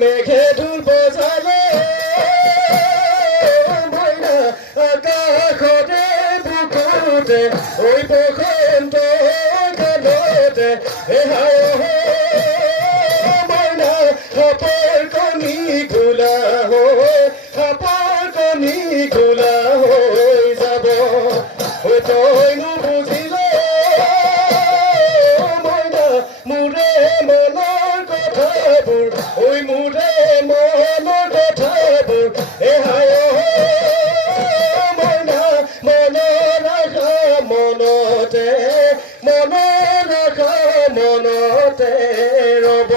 মেঘে ঢোল বজালে মইনা আকাশতে বুকুতে ঐ বসন্ত গানতে হায় মইনা সাপৰ কণী ঘোলা হৈ সাপৰ কণী ঘোলা হৈ যাব তই নুবুজিলে মইনা মোৰে মনৰ কথাবোৰ মোৰে মনৰ কথাবোৰ হায় মইনা মনৰ আশা মনতে মনৰ আশা মনতে ৰব